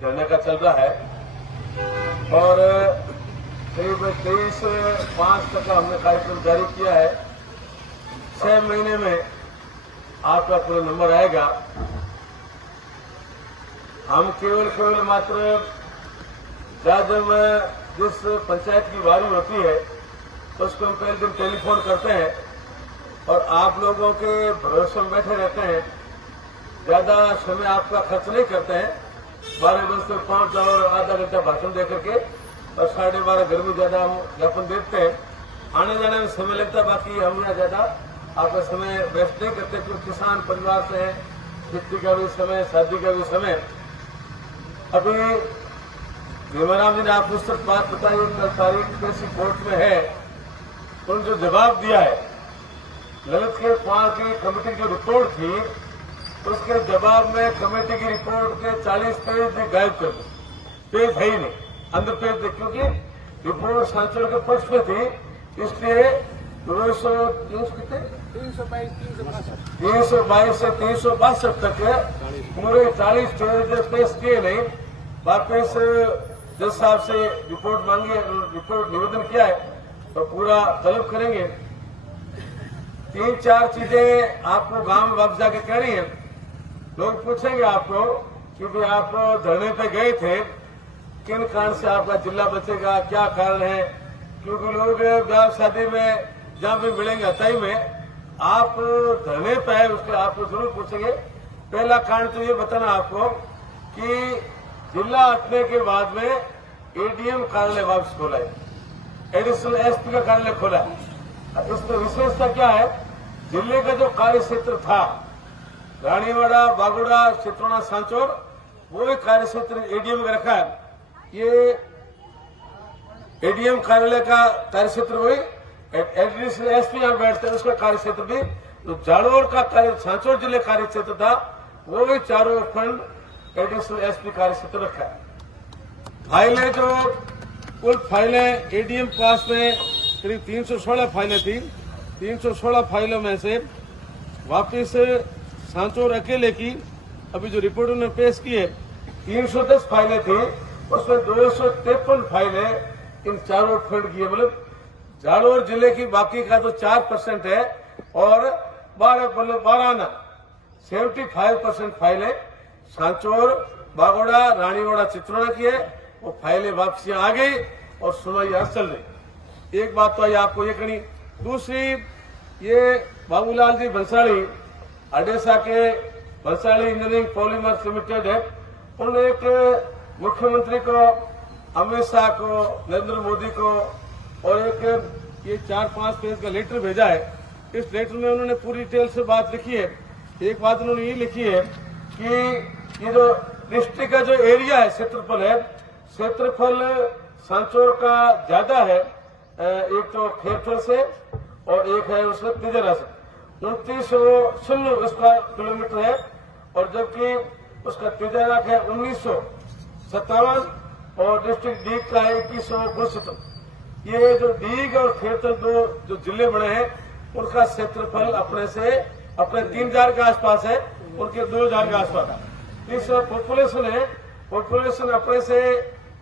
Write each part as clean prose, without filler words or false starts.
धरने का चल रहा है और करीब 23/5 तक का हमने कार्यक्रम जारी किया है। 6 महीने में आपका पूरा नंबर आएगा। हम केवल मात्र जब जिस पंचायत की बारी होती है तो उसको हम पहले दिन टेलीफोन करते हैं और आप लोगों के भरोसे में बैठे रहते हैं। ज्यादा समय आपका खर्च नहीं करते हैं। 12 बजे से 5 और आधा घंटा भाषण दे करके और 12:30 घर में ज्यादा हम ज्ञापन देते हैं। आने जाने में समय लगता है, बाकी हम यहाँ ज्यादा आपका समय वेस्ट नहीं करते क्योंकि किसान परिवार से है, मिट्टी का भी समय, शादी का भी समय। अभी भीमाराम जी ने आप उस तक बात बताई, कल तारीख कैसी कोर्ट में है, उन्होंने जो जवाब दिया है ललित के वहां की कमेटी की रिपोर्ट थी, उसके जवाब में कमेटी की रिपोर्ट के 40 पेज गायब कर दो। पेज है ही नहीं, अंदर पेज देख, क्योंकि रिपोर्ट सांसद के पक्ष में थी, इसलिए 322 से 362 तक पूरे 40 पेज किए नहीं। वापिस जज साहब से रिपोर्ट मांगी है, रिपोर्ट निवेदन किया है तो पूरा तलब करेंगे। 3-4 चीजें आपको गांव में वापस जाके कह रही हैं। लोग पूछेंगे आपको कि भी आप धरने पे गए थे, किन कारण से आपका जिला बचेगा, क्या कारण है? क्योंकि लोग ब्याह शादी में जहां भी मिलेंगे अतई में आप धरने पे है, उसके आपको जरूर पूछेंगे। पहला कारण तो ये बताना आपको कि जिला हटने के बाद में एडीएम कार्यालय वापस खोला है, एडिशनल एसपी का कार्यालय खोला है। इसमें विशेषता क्या है? जिले का जो कार्य क्षेत्र था रानीवाड़ा, बागोड़ा, चित्रोड़ा, सांचौर, वो भी कार्य क्षेत्र एडीएम का रखा है। ये एडीएम कार्यालय का कार्य क्षेत्र वही, एडिशनल एसपी यहाँ बैठते हैं, उसका कार्य क्षेत्र भी तो जालोर का कार्य, सांचौर जिले कार्य क्षेत्र था, वो भी चारों खंड एडिशनल एसपी कार्य क्षेत्र रखा है। फाइलें जो कुल फाइलें एडीएम पास में करीब 316 फाइलें थी, 316 फाइलों में से वापिस सांचौर अकेले की अभी जो रिपोर्ट उन्होंने पेश की है 310 फाइलें थी, उसमें 253 फाइलें इन चारों खंड की है। मतलब जालोर जिले की बाकी का तो 4% है और 75% फाइलें सांचौर, बागोड़ा, रानीवाड़ा, चित्रोड़ा की है। वो फाइलें वापसी आ गई और सुनवाई यहाँ चल रही। एक बात तो आई आपको ये करनी। दूसरी, ये बाबूलाल जी भंसाली, अडेसा के भंसाली इंजीनियरिंग पॉलीमर्स लिमिटेड है, उन्होंने एक मुख्यमंत्री को, अमित शाह को, नरेंद्र मोदी को और एक ये 4-5 पेज का लेटर भेजा है। इस लेटर में उन्होंने पूरी डिटेल से बात लिखी है। एक बात उन्होंने ये लिखी है कि ये जो डिस्ट्रिक्ट का जो एरिया है, क्षेत्रफल सांचौर का ज्यादा है, एक तो खेरथल से और एक है उसका तिजरा से, 2916 स्क्वायर किलोमीटर है और जबकि उसका तिजरा का है 1957 और डिस्ट्रिक्ट डीग का है 2169। ये जो डीग और खेरथल दो जो जिले बने हैं उनका क्षेत्रफल अपने 3000 के आसपास है, उनके 2000 के आसपास है। इस पॉपुलेशन अपने से,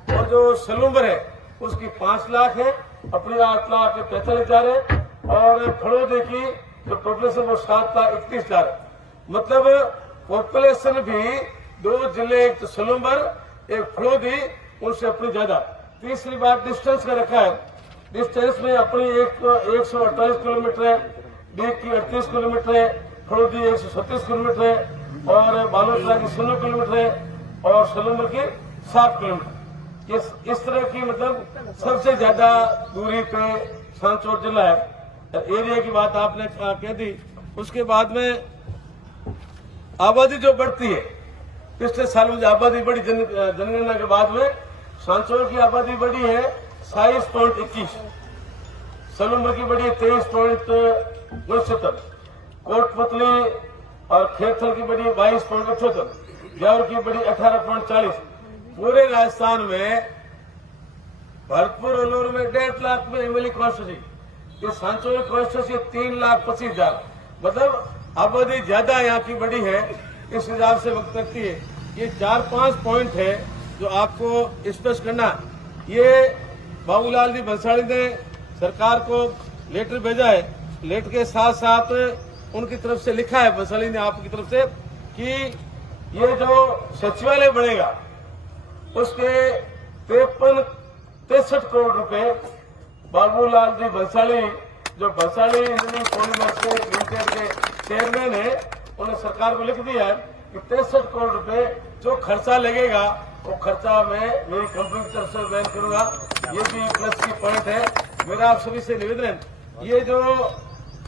और जो सलूम्बर है उसकी 5 लाख है, अपनी 8,45,000 है और फड़ोदे की जो पॉपुलेशन वो 7,31,000 है। मतलब पॉपुलेशन भी 2 जिले, एक तो सलूम्बर, एक फड़ोदी, उनसे अपनी ज्यादा। तीसरी बात डिस्टेंस का रखा है। डिस्टेंस में अपनी 128 किलोमीटर है, डीग की 38 किलोमीटर है, फड़ोदी 137 किलोमीटर है और बालोतरा की 16 किलोमीटर है और सलूम्बर की 7 किलोमीटर। इस तरह की मतलब सबसे ज्यादा दूरी पे सांचौर जिला है। एरिया की बात आपने कह दी। उसके बाद में आबादी जो बढ़ती है, पिछले साल में आबादी बढ़ी, जनगणना के बाद में सांचौर की आबादी बढ़ी है 27.21, सलूम्बर की बढ़ी है 23.69, कोटपतली और खेरथल की बढ़ी 22.78, ब्यावर की बढ़ी 18.40। पूरे राजस्थान में भरतपुर अलूर में 1.5 लाख में एमएलए कॉन्स्टिट्यूंसी, ये सांचौर कॉन्स्टिट्यूंसी 3,25,000। मतलब आबादी ज्यादा यहाँ की बड़ी है, इस हिसाब से वक्त रखती है। ये 4-5 पॉइंट है जो आपको स्पष्ट करना, ये बाबूलाल जी भंसाली ने सरकार को लेटर भेजा है। लेटर के साथ साथ उनकी तरफ से लिखा है, भंसाली ने आपकी तरफ से, कि ये जो सचिवालय बनेगा उसके 63 करोड़ रुपए बाबूलाल जी भंसाली, जो भंसाली इंजीनियरिंग पॉलीमर्स लिमिटेड के चेयरमैन है, उन्होंने सरकार को लिख दिया है कि 63 करोड़ रुपए जो खर्चा लगेगा वो खर्चा मैं मेरी कंपनी की तरफ से वहन करूंगा। ये भी प्लस की पॉइंट है। मेरा आप सभी से निवेदन है, ये जो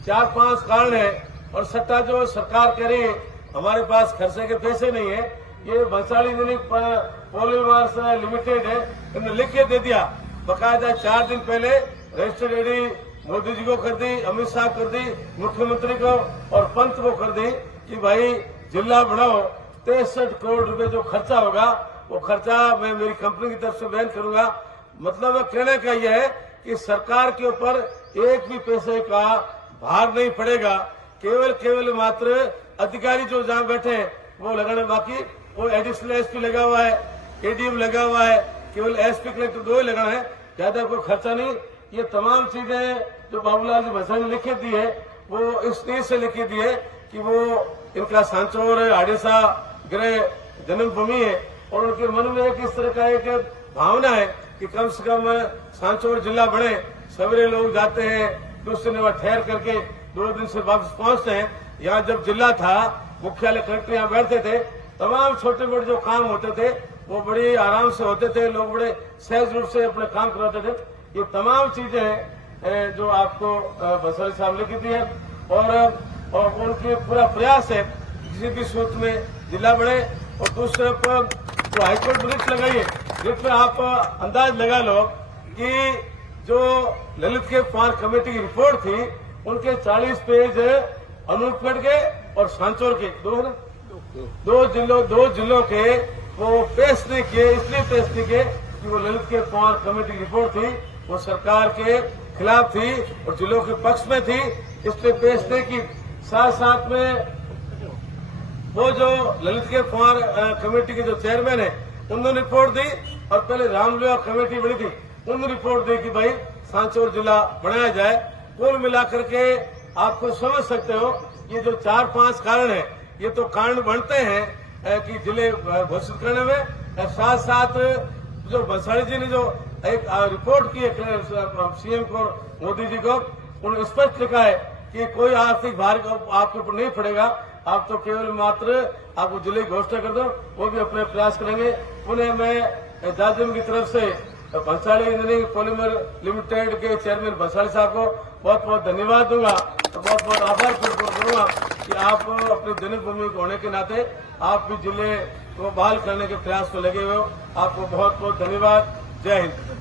4-5 कारण है और सट्टा जो सरकार कह रही है हमारे पास खर्चे के पैसे नहीं है, ये भंसाली इंजीनियरिंग पॉलीमर्स लिमिटेड है, इन्होंने लिख के दे दिया बकायदा। 4 दिन पहले रजिस्टर्ड एडी मोदी जी को कर दी, अमित शाह कर दी, मुख्यमंत्री को और पंत को कर दी कि भाई जिला बढ़ाओ। 63 करोड़ रुपए जो खर्चा होगा वो खर्चा मैं मेरी कंपनी की तरफ से वहन करूंगा। मतलब कहने का यह है कि सरकार के ऊपर एक भी पैसे का भार नहीं पड़ेगा। केवल मात्र अधिकारी जो जहां बैठे हैं वो लगाने, बाकी वो एडिशनल एसपी लगा हुआ है, एडीएम लगा हुआ है, केवल एसपी कलेक्टर 2 ही लगाना है, ज्यादा कोई खर्चा नहीं। ये तमाम चीजें जो बाबूलाल जी भंसाली ने लिखी दी है वो इस नीयत से लिखी दी है कि वो इनका सांचौर हाड़ेसा गृह जन्मभूमि है और उनके मन में एक इस तरह का एक भावना है कि कम से कम सांचौर जिला बने। सवेरे लोग जाते हैं, दूसरे दिन वहां ठहर करके 2 दिन से वापस पहुंचते हैं। यहाँ जब जिला था, मुख्यालय कलेक्टर यहाँ बैठते थे, तमाम छोटे मोटे जो काम होते थे वो बड़ी आराम से होते थे, लोग बड़े सहज रूप से अपने काम करवाते थे। ये तमाम चीजें हैं जो आपको भंसाली साहब लिखी दी है और उनके पूरा प्रयास है किसी भी सूरत में जिला बढ़े। और दूसरे पर जो हाईकोर्ट में रिट लगाई है, रिट में आप अंदाज लगा लो कि जो ललित के पार कमेटी की रिपोर्ट थी उनके 40 पेज अनूपगढ़ के और सांचौर के दो जिलों के वो पेश नहीं किए। इसलिए पेश नहीं किए कि वो ललित के पार कमेटी की रिपोर्ट थी, वो सरकार के खिलाफ थी और जिलों के पक्ष में थी, इसलिए पेश नहीं की। साथ में वो जो ललित के कुमार कमेटी के जो चेयरमैन है उन्होंने रिपोर्ट दी और पहले रामलुआ कमेटी बनी थी, उन्होंने रिपोर्ट दी कि भाई सांचौर जिला बनाया जाए। कुल मिलाकर के आपको समझ सकते हो ये जो 4-5 कारण है, ये तो कारण बनते हैं कि जिले घोषित करने में। साथ साथ जो भंसाली जी ने जो एक रिपोर्ट की है सीएम को, मोदी जी को, उन्होंने स्पष्ट लिखा है कि कोई आर्थिक भार आपके ऊपर नहीं पड़ेगा, आप तो केवल मात्र आपको जिले की घोषणा कर दो, वो भी अपने प्रयास करेंगे। पुनः मैं जाजम की तरफ से भंसाली इंजीनियरिंग पॉलीमर लिमिटेड के चेयरमैन भंसाली साहब को बहुत बहुत धन्यवाद दूंगा और बहुत बहुत आभार प्रकट करूंगा कि आप अपनी जन्मभूमि होने के नाते आप भी जिले को बहाल करने के प्रयास में लगे हुए हो। आपको बहुत बहुत धन्यवाद। जय हिंद।